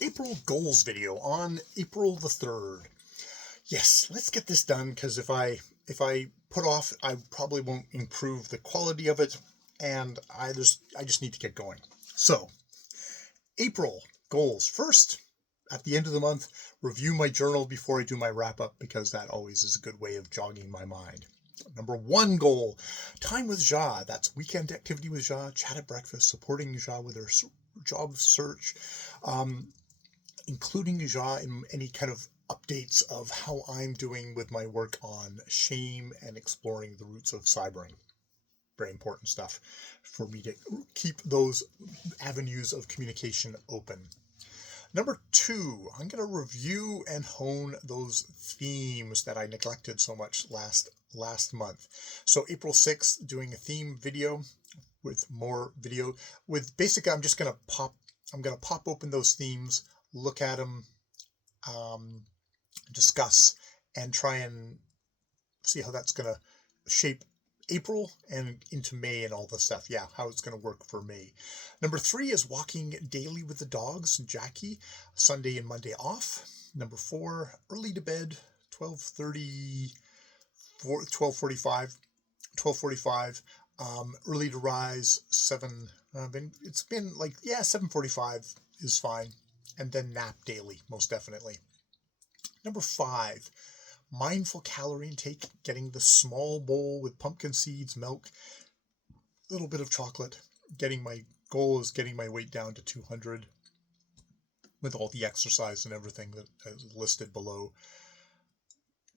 April goals video on April the 3rd. Yes, let's get this done because if I put off, I probably won't improve the quality of it, and I just need to get going. So, April goals. First, at the end of the month, review my journal before I do my wrap up because that always is a good way of jogging my mind. Number one goal, time with Ja. That's weekend activity with Ja, chat at breakfast, supporting Ja with her job search, um, including Ja in any kind of updates of how I'm doing with my work on shame and exploring the roots of cybering. Very important stuff for me to keep those avenues of communication open. Number two, I'm going to review and hone those themes that I neglected so much last month. So April 6th, doing a theme video with more video. With basically, I'm going to pop open those themes, look at them, um, discuss, and try and see how that's going to shape April and into May and all the stuff. Yeah, how it's going to work for me. Number three is walking daily with the dogs, Jackie, Sunday and Monday off. Number four, early to bed, 12:30, 12:45, 12:45. Early to rise, 7. It's been like, yeah, 7:45 is fine. And then nap daily, most definitely. Number five, mindful calorie intake, getting the small bowl with pumpkin seeds, milk, a little bit of chocolate. My goal is getting my weight down to 200 with all the exercise and everything that is listed below.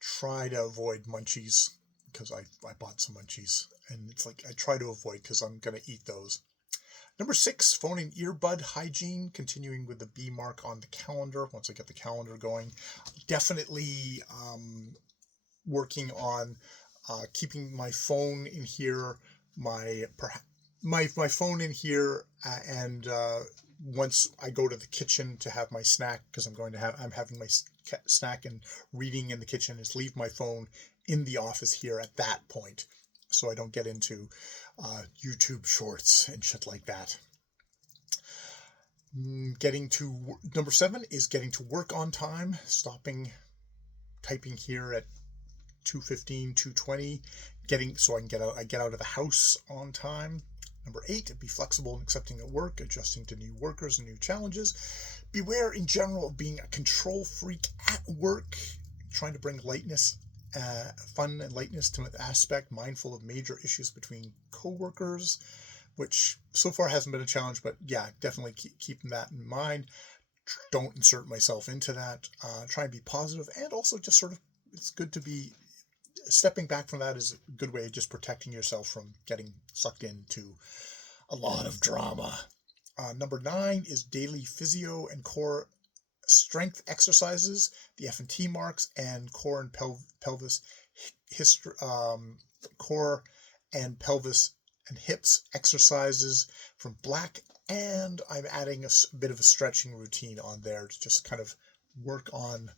Try to avoid munchies because I bought some munchies, and it's like I try to avoid because I'm going to eat those. Number six, phone and earbud hygiene, continuing with the B mark on the calendar once I get the calendar going. Definitely working on keeping my phone in here, my phone in here, and once I go to the kitchen to have my snack, because I'm having my snack and reading in the kitchen, is leave my phone in the office here at that point, so I don't get into YouTube shorts and shit like that. Getting to number seven is getting to work on time, stopping typing here at 2:15, 2:20, so I get out of the house on time. Number eight, be flexible and accepting at work, adjusting to new workers and new challenges. Beware in general of being a control freak at work, trying to bring fun and lightness to an aspect, mindful of major issues between coworkers, which so far hasn't been a challenge, but yeah, definitely keeping that in mind. Don't insert myself into that. Try and be positive, and also just sort of, it's good to be stepping back from that is a good way of just protecting yourself from getting sucked into a lot of drama. Number nine is daily physio and core strength exercises, the F&T marks, and core and pelvis history, core and pelvis and hips exercises from Black. And I'm adding a bit of a stretching routine on there to just kind of work on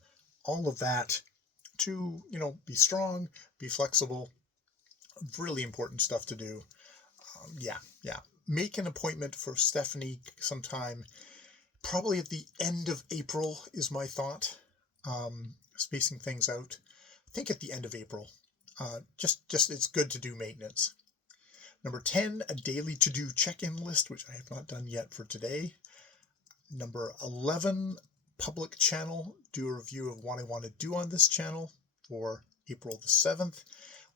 all of that to, be strong, be flexible. Really important stuff to do. Yeah. Make an appointment for Stephanie sometime, probably at the end of April is my thought. Spacing things out. I think at the end of April. Just it's good to do maintenance. Number 10, a daily to-do check-in list, which I have not done yet for today. Number 11, public channel, do a review of what I want to do on this channel for April the 7th,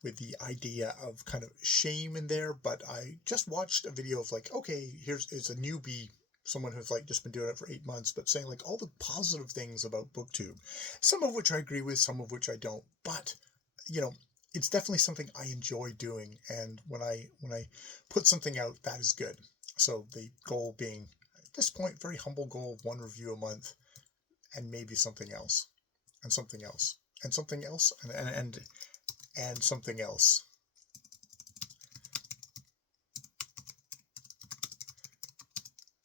with the idea of kind of shame in there. But I just watched a video of like, okay, it's a newbie, someone who's like just been doing it for 8 months, but saying like all the positive things about BookTube, some of which I agree with, some of which I don't. But it's definitely something I enjoy doing, and when I put something out, that is good. So the goal being, at this point, very humble goal of one review a month, and maybe something else, and something else, and something else, and something else.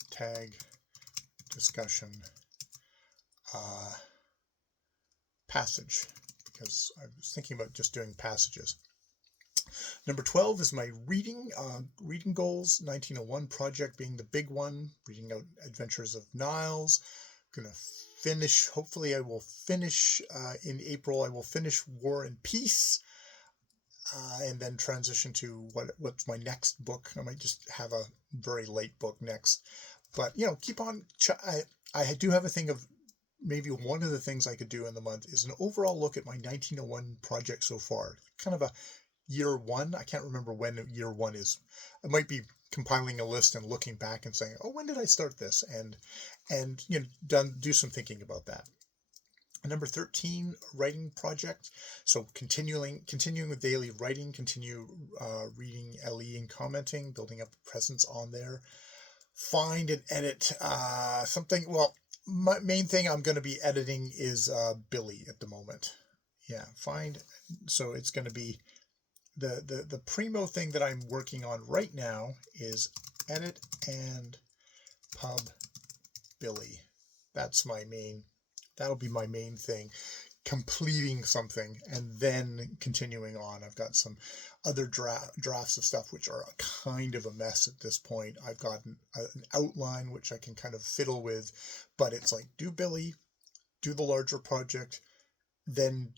Tag discussion passage, because I was thinking about just doing passages. Number 12 is my reading goals. 1901 project being the big one, reading out Adventures of Niles, gonna finish. Hopefully, I will finish in April. I will finish War and Peace, and then transition to what's my next book. I might just have a very late book next, but keep on. I do have a thing of maybe one of the things I could do in the month is an overall look at my 1901 project so far. Kind of a year one. I can't remember when year one is. I might be compiling a list and looking back and saying, oh, when did I start this? And do some thinking about that. Number 13, writing project. So continuing with daily writing, continue reading LE and commenting, building up a presence on there. Find and edit something. Well, my main thing I'm going to be editing is Billy at the moment. Yeah, so it's going to be the primo thing that I'm working on right now is edit and pub Billy. That'll be my main thing, completing something and then continuing on. I've got some other drafts of stuff which are kind of a mess at this point. I've got an outline which I can kind of fiddle with, but it's like, do Billy, do the larger project, then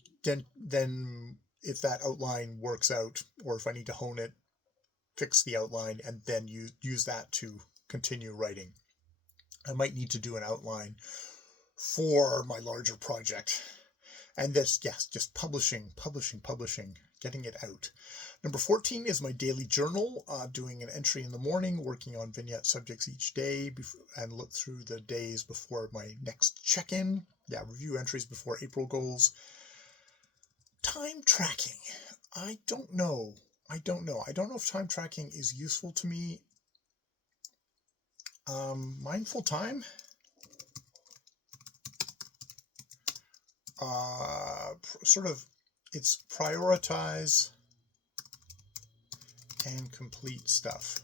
if that outline works out, or if I need to hone it, fix the outline, and then use that to continue writing. I might need to do an outline for my larger project. And this, yes, just publishing, getting it out. Number 14 is my daily journal, doing an entry in the morning, working on vignette subjects each day, and look through the days before my next check-in. Yeah, review entries before April goals. Time tracking. I don't know. I don't know if time tracking is useful to me. Mindful time. It's prioritize and complete stuff.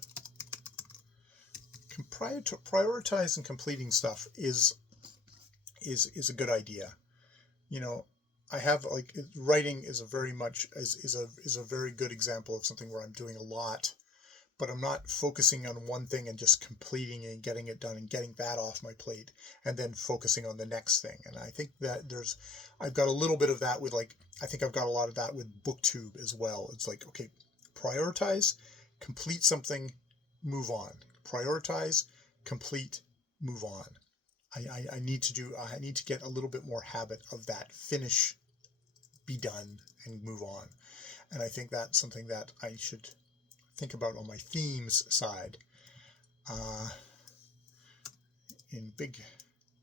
Prioritize and completing stuff is a good idea. I have writing is a very good example of something where I'm doing a lot, but I'm not focusing on one thing and just completing and getting it done and getting that off my plate and then focusing on the next thing. And I think that I've got a little bit of that with I think I've got a lot of that with BookTube as well. It's like, okay, prioritize, complete something, move on. Prioritize, complete, move on. I need to get a little bit more habit of that. Finish, be done, and move on. And I think that's something that I should think about on my themes side. In big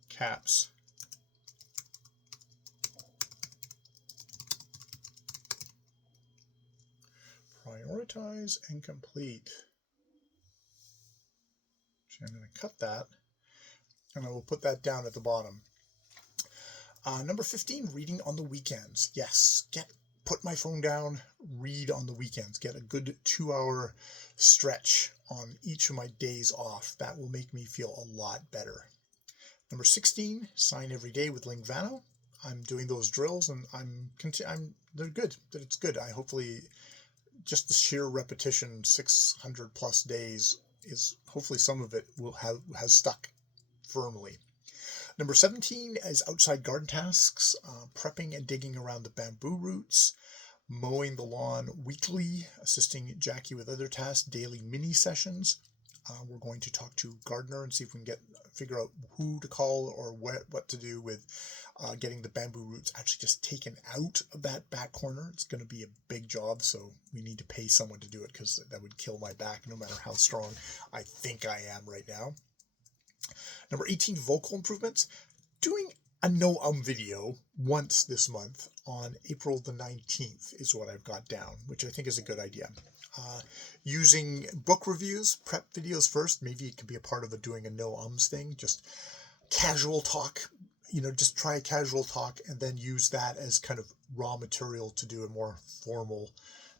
caps. Prioritize and complete. So I'm going to cut that, and I will put that down at the bottom. Number 15, reading on the weekends. Yes, put my phone down, read on the weekends. Get a good 2-hour stretch on each of my days off. That will make me feel a lot better. Number 16, sign every day with Lingvano. I'm doing those drills, and they're good. It's good. I hopefully just the sheer repetition, 600 plus days, is hopefully some of it has stuck firmly. Number 17 is outside garden tasks, prepping and digging around the bamboo roots, mowing the lawn weekly, assisting Jackie with other tasks, daily mini sessions. We're going to talk to Gardner and see if we can figure out who to call or what to do with getting the bamboo roots actually just taken out of that back corner. It's going to be a big job, so we need to pay someone to do it because that would kill my back no matter how strong I think I am right now. Number 18, vocal improvements. Doing a no video once this month on April the 19th is what I've got down, which I think is a good idea. Using book reviews, prep videos first. Maybe it could be a part of doing a no ums thing. Just casual talk, just try a casual talk and then use that as kind of raw material to do a more formal,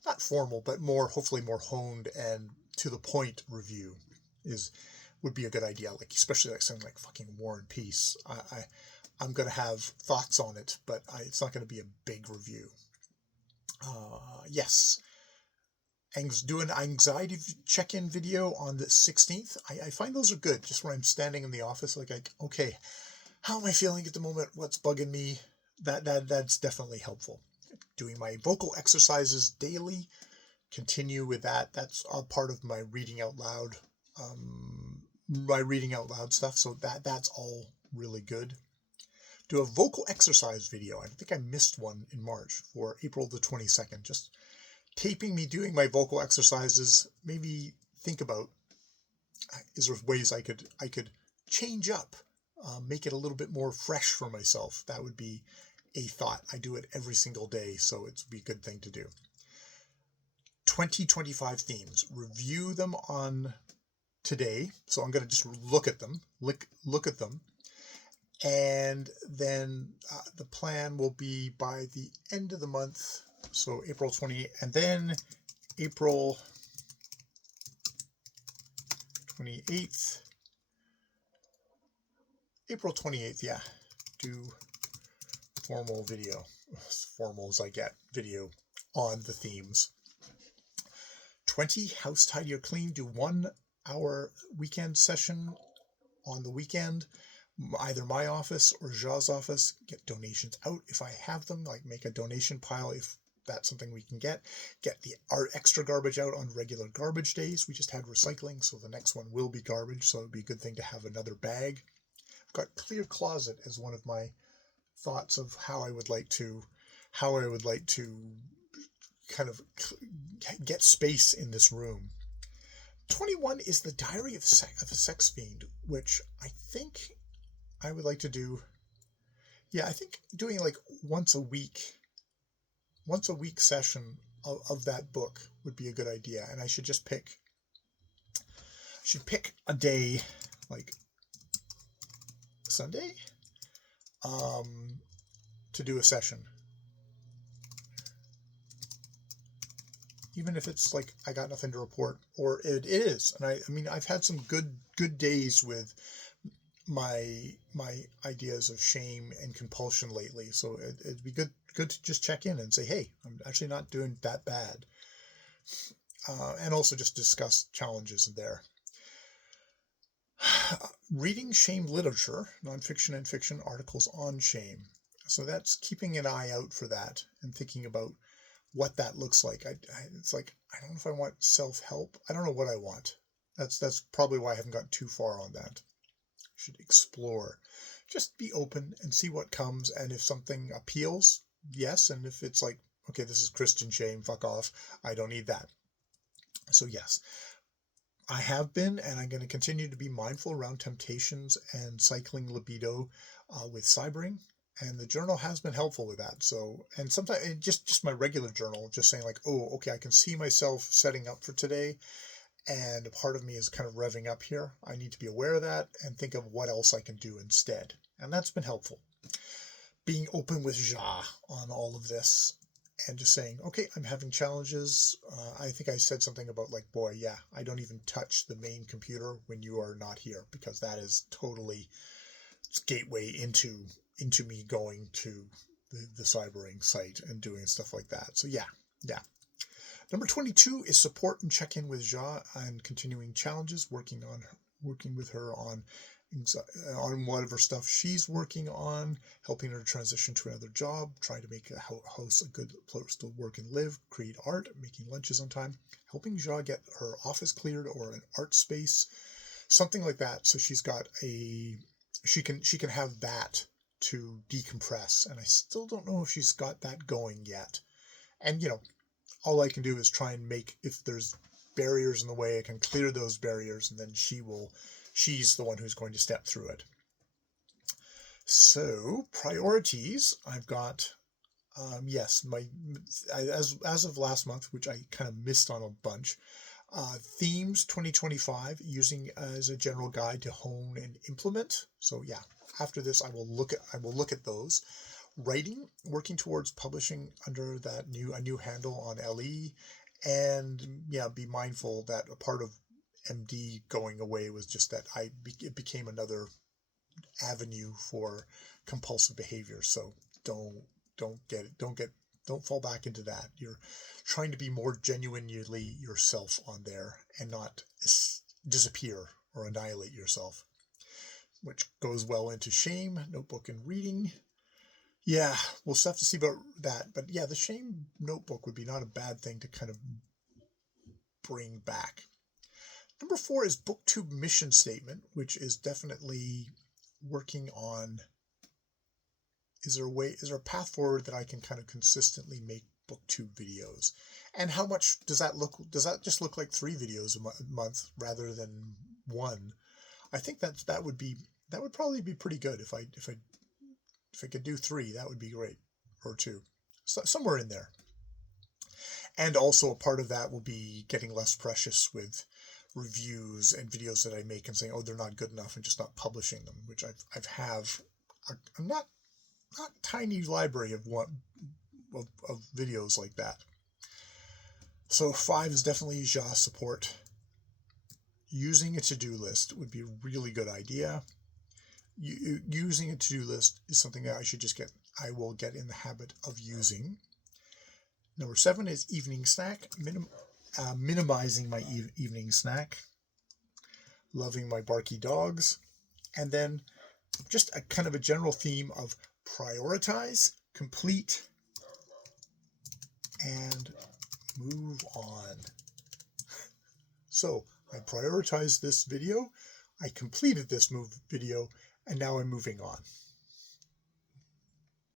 not formal, but hopefully more honed and to the point review would be a good idea. Especially something like fucking War and Peace. I'm going to have thoughts on it, but it's not going to be a big review. Yes. Do an anxiety check-in video on the 16th. I find those are good. Just when I'm standing in the office, okay, how am I feeling at the moment? What's bugging me? That's definitely helpful. Doing my vocal exercises daily. Continue with that. That's a part of my reading out loud. My reading out loud stuff. So that's all really good. Do a vocal exercise video. I think I missed one in March for April the 22nd. Just taping me doing my vocal exercises. Maybe think about, is there ways I could change up, make it a little bit more fresh for myself. That would be a thought. I do it every single day, so it's be a good thing to do. 2025 themes. Review them on today. So I'm going to just look at them, look at them. And then the plan will be by the end of the month, so April 28th, and then April 28th, yeah, do formal video, as formal as I get, video on the themes. 20, house tidy or clean, do 1 hour weekend session on the weekend. Either my office or Ja's office. Get donations out if I have them, like make a donation pile if that's something we can get our extra garbage out on regular garbage days. We just had recycling, so the next one will be garbage, so it'd be a good thing to have another bag. I've got clear closet as one of my thoughts of how I would like to kind of get space in this room. 21 is the Diary of a Sex Fiend, which I think I would like to do. Yeah, I think doing like once a week session of that book would be a good idea. And I should just pick a day, like Sunday, to do a session. Even if it's like I got nothing to report, or it is. And I mean, I've had some good days with my ideas of shame and compulsion lately, so it'd be good to just check in and say, hey, I'm actually not doing that bad, and also just discuss challenges there. Reading shame literature, nonfiction and fiction articles on shame. So that's keeping an eye out for that and thinking about what that looks like. It's like, I don't know if I want self-help. I don't know what I want. That's probably why I haven't gotten too far on that. Should explore, just be open and see what comes, and if something appeals, yes, and if it's like, okay, this is Christian shame, fuck off, I don't need that. So yes, I have been, and I'm going to continue to be mindful around temptations and cycling libido with cybering, and the journal has been helpful with that. So, and sometimes just my regular journal, just saying like, oh, okay, I can see myself setting up for today, and a part of me is kind of revving up here. I need to be aware of that and think of what else I can do instead. And that's been helpful. Being open with Ja on all of this and just saying, okay, I'm having challenges. I think I said something about like, boy, yeah, I don't even touch the main computer when you are not here, because that is totally gateway into me going to the cybering site and doing stuff like that. So yeah. Number 22 is support and check in with Ja and continuing challenges, working with her on whatever stuff she's working on, helping her transition to another job, trying to make a house a good place to work and live, create art, making lunches on time, helping Ja get her office cleared or an art space, something like that. So she's got she can have that to decompress. And I still don't know if she's got that going yet. And all I can do is try and make, if there's barriers in the way, I can clear those barriers, and then she's the one who's going to step through it. So priorities, I've got, yes, as of last month, which I kind of missed on a bunch, themes 2025, using as a general guide to hone and implement. So yeah, after this, I will look at those. Writing, working towards publishing under a new handle on LE, and yeah, be mindful that a part of MD going away was just that it became another avenue for compulsive behavior. So don't fall back into that. You're trying to be more genuinely yourself on there and not disappear or annihilate yourself. which goes well into shame, notebook, and reading. Yeah, we'll still have to see about that. But yeah, the shame notebook would be not a bad thing to kind of bring back. Number 4 is BookTube mission statement, which is definitely working on, is there a path forward that I can kind of consistently make BookTube videos? And how much does that just look like 3 videos a month rather than 1? I think that would probably be pretty good if I could do 3, that would be great, or 2, so somewhere in there. And also a part of that will be getting less precious with reviews and videos that I make and saying, oh, they're not good enough, and just not publishing them, which I have a not tiny library of videos like that. So 5 is definitely JA support. Using a to-do list would be a really good idea. Using a to-do list is something that I will get in the habit of using. Number 7 is evening snack, minimizing my evening snack, loving my barky dogs, and then just a kind of a general theme of prioritize, complete, and move on. So I prioritized this video, I completed this video, and now I'm moving on.